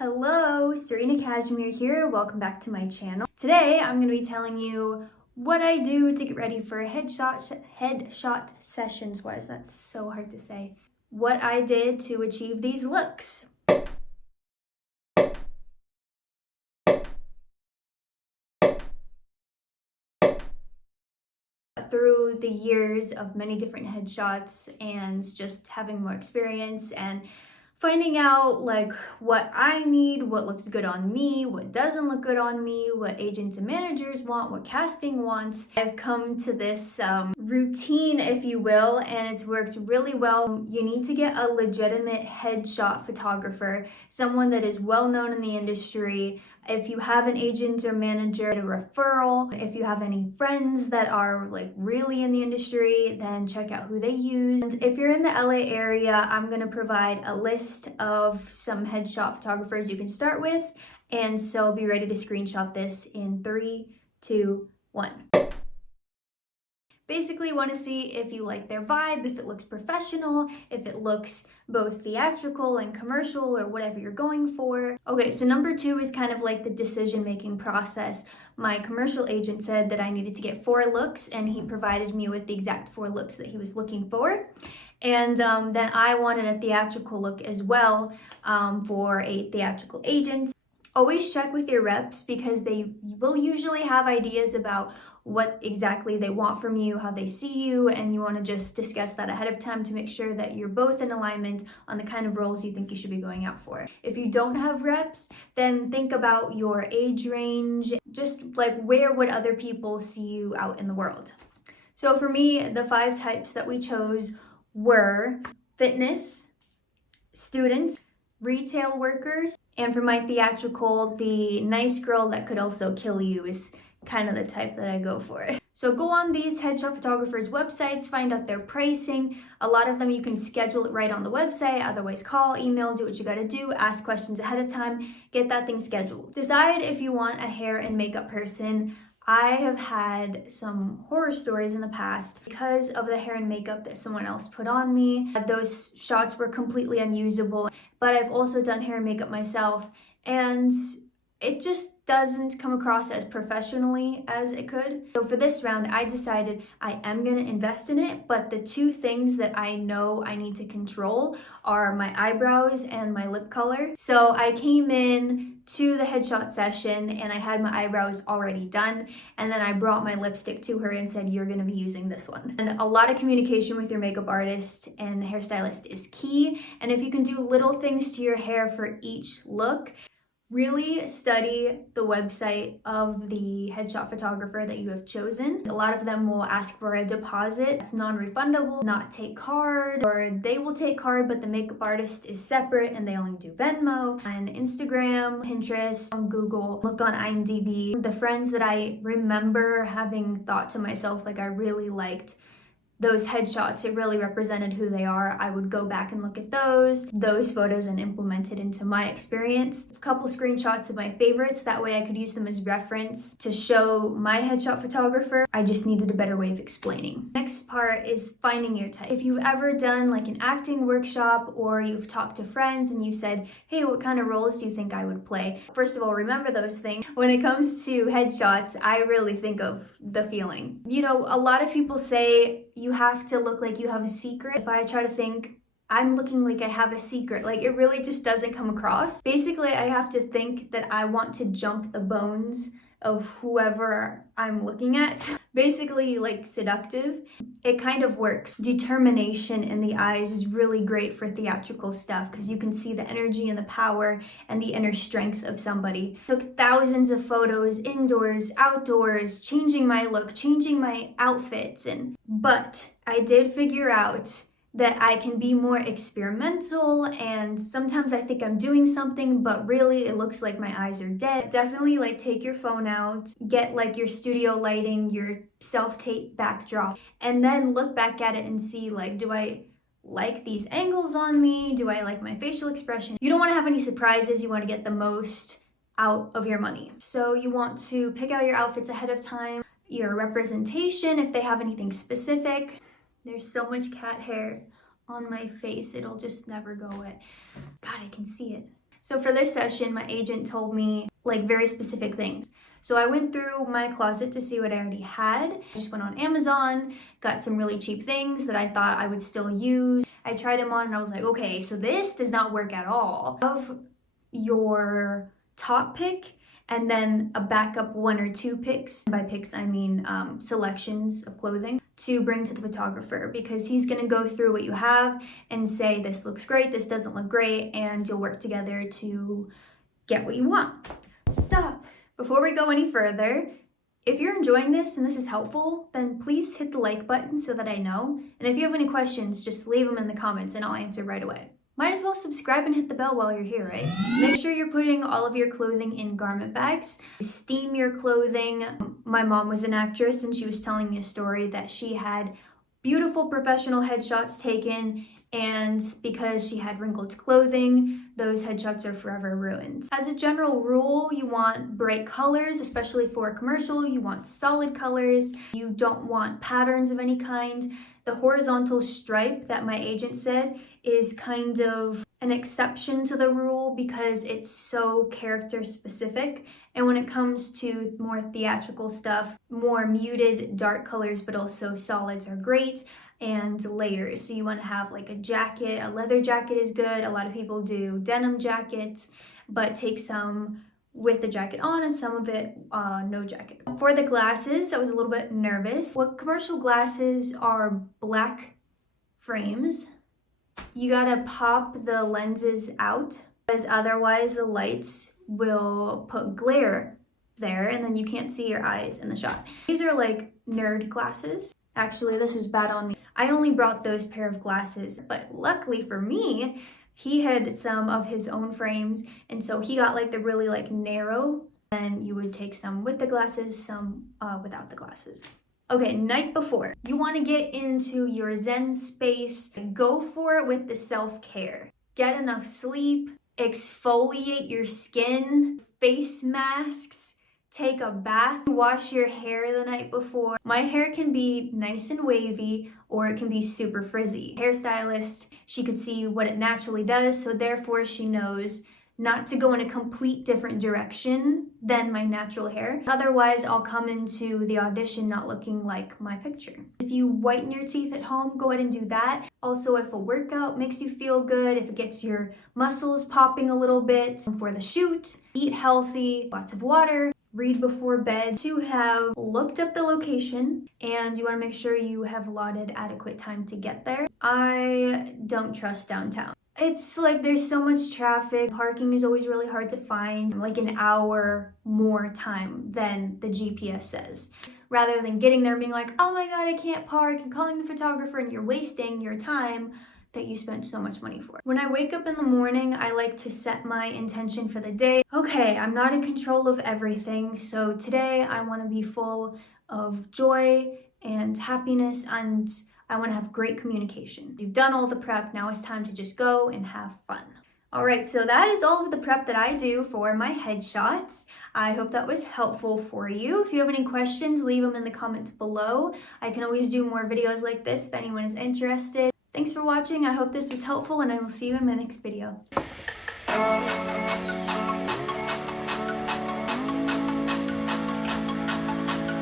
Hello, Serena Cashmere here. Welcome back to my channel. Today, I'm going to be telling you what I do to get ready for headshot sessions. Why is that so hard to say? What I did to achieve these looks. Through the years of many different headshots and just having more experience and finding out like what I need, what looks good on me, what doesn't look good on me, what agents and managers want, what casting wants. I've come to this routine, if you will, and it's worked really well. You need to get a legitimate headshot photographer, someone that is well known in the industry. If you have an agent or manager, a referral. If you have any friends that are like really in the industry, then check out who they use. And if you're in the LA area, I'm gonna provide a list of some headshot photographers you can start with. And so be ready to screenshot this in 3, 2, 1. Basically, want to see if you like their vibe, if it looks professional, if it looks both theatrical and commercial or whatever you're going for. Okay, so number 2 is kind of like the decision-making process. My commercial agent said that I needed to get 4 looks, and he provided me with the exact 4 looks that he was looking for. And then I wanted a theatrical look as well for a theatrical agent. Always check with your reps because they will usually have ideas about what exactly they want from you, how they see you, and you want to just discuss that ahead of time to make sure that you're both in alignment on the kind of roles you think you should be going out for. If you don't have reps, then think about your age range, just like where would other people see you out in the world. So for me, the 5 types that we chose were fitness, students, retail workers, and for my theatrical, the nice girl that could also kill you is kind of the type that I go for. So go on these headshot photographers' websites, find out their pricing. A lot of them you can schedule it right on the website, otherwise call, email, do what you gotta do, ask questions ahead of time, get that thing scheduled. Decide if you want a hair and makeup person. I have had some horror stories in the past because of the hair and makeup that someone else put on me. Those shots were completely unusable, but I've also done hair and makeup myself, and it just doesn't come across as professionally as it could. So for this round, I decided I am gonna invest in it, but the 2 things that I know I need to control are my eyebrows and my lip color. So I came in to the headshot session and I had my eyebrows already done, and then I brought my lipstick to her and said, you're gonna be using this one. And a lot of communication with your makeup artist and hairstylist is key, and if you can do little things to your hair for each look, really study the website of the headshot photographer that you have chosen. A lot of them will ask for a deposit. It's non-refundable, not take card, or they will take card, but the makeup artist is separate and they only do Venmo. On Instagram, Pinterest, on Google, look on IMDb. The friends that I remember having thought to myself, like I really liked those headshots, it really represented who they are. I would go back and look at those photos and implement it into my experience. A couple screenshots of my favorites, that way I could use them as reference to show my headshot photographer. I just needed a better way of explaining. Next part is finding your type. If you've ever done like an acting workshop or you've talked to friends and you said, hey, what kind of roles do you think I would play? First of all, remember those things. When it comes to headshots, I really think of the feeling. You know, a lot of people say you have to look like you have a secret. If I try to think I'm looking like I have a secret, like it really just doesn't come across. Basically, I have to think that I want to jump the bones of whoever I'm looking at. Basically, like seductive. It kind of works. Determination in the eyes is really great for theatrical stuff because you can see the energy and the power and the inner strength of somebody. Took thousands of photos, indoors, outdoors, changing my look, changing my outfits, but I did figure out that I can be more experimental, and sometimes I think I'm doing something, but really it looks like my eyes are dead. Definitely like take your phone out, get like your studio lighting, your self-tape backdrop, and then look back at it and see like, do I like these angles on me? Do I like my facial expression? You don't want to have any surprises. You want to get the most out of your money. So you want to pick out your outfits ahead of time, your representation, if they have anything specific. There's so much cat hair on my face, it'll just never go away. God, I can see it. So for this session, my agent told me like very specific things. So I went through my closet to see what I already had. I just went on Amazon, got some really cheap things that I thought I would still use. I tried them on and I was like, okay, so this does not work at all. Of your top pick and then a backup 1 or 2 picks. By picks, I mean selections of clothing to bring to the photographer, because he's gonna go through what you have and say, this looks great, this doesn't look great, and you'll work together to get what you want. Stop. Before we go any further, if you're enjoying this and this is helpful, then please hit the like button so that I know. And if you have any questions, just leave them in the comments and I'll answer right away. Might as well subscribe and hit the bell while you're here, right? Make sure you're putting all of your clothing in garment bags. Steam your clothing. My mom was an actress and she was telling me a story that she had beautiful professional headshots taken, and because she had wrinkled clothing, those headshots are forever ruined. As a general rule, you want bright colors, especially for a commercial. You want solid colors. You don't want patterns of any kind. The horizontal stripe that my agent said is kind of an exception to the rule because it's so character specific. And when it comes to more theatrical stuff, more muted dark colors but also solids are great, and layers. So you want to have like a jacket, a leather jacket is good. A lot of people do denim jackets, but take some with the jacket on and some of it no jacket. For the glasses, I was a little bit nervous. What commercial glasses are black frames. You gotta pop the lenses out, because otherwise the lights will put glare there and then you can't see your eyes in the shot. These are like nerd glasses. Actually, this was bad on me. I only brought those pair of glasses, but luckily for me, he had some of his own frames, and so he got like the really like narrow, and you would take some with the glasses, some without the glasses. Okay, night before. You want to get into your Zen space. Go for it with the self-care. Get enough sleep, exfoliate your skin, face masks, take a bath, wash your hair the night before. My hair can be nice and wavy or it can be super frizzy. Hairstylist, she could see what it naturally does, so therefore she knows not to go in a complete different direction than my natural hair. Otherwise, I'll come into the audition not looking like my picture. If you whiten your teeth at home, go ahead and do that. Also, if a workout makes you feel good, if it gets your muscles popping a little bit for the shoot, eat healthy, lots of water, read before bed. To have looked up the location, and you want to make sure you have allotted adequate time to get there. I don't trust downtown. It's like there's so much traffic. Parking is always really hard to find, like an hour more time than the GPS says. Rather than getting there and being like, oh my God, I can't park, and calling the photographer, and you're wasting your time that you spent so much money for. When I wake up in the morning, I like to set my intention for the day. Okay, I'm not in control of everything, so today I want to be full of joy and happiness, and I want to have great communication. You've done all the prep, now it's time to just go and have fun. All right, so that is all of the prep that I do for my headshots. I hope that was helpful for you. If you have any questions, leave them in the comments below. I can always do more videos like this if anyone is interested. Thanks for watching. I hope this was helpful, and I will see you in my next video.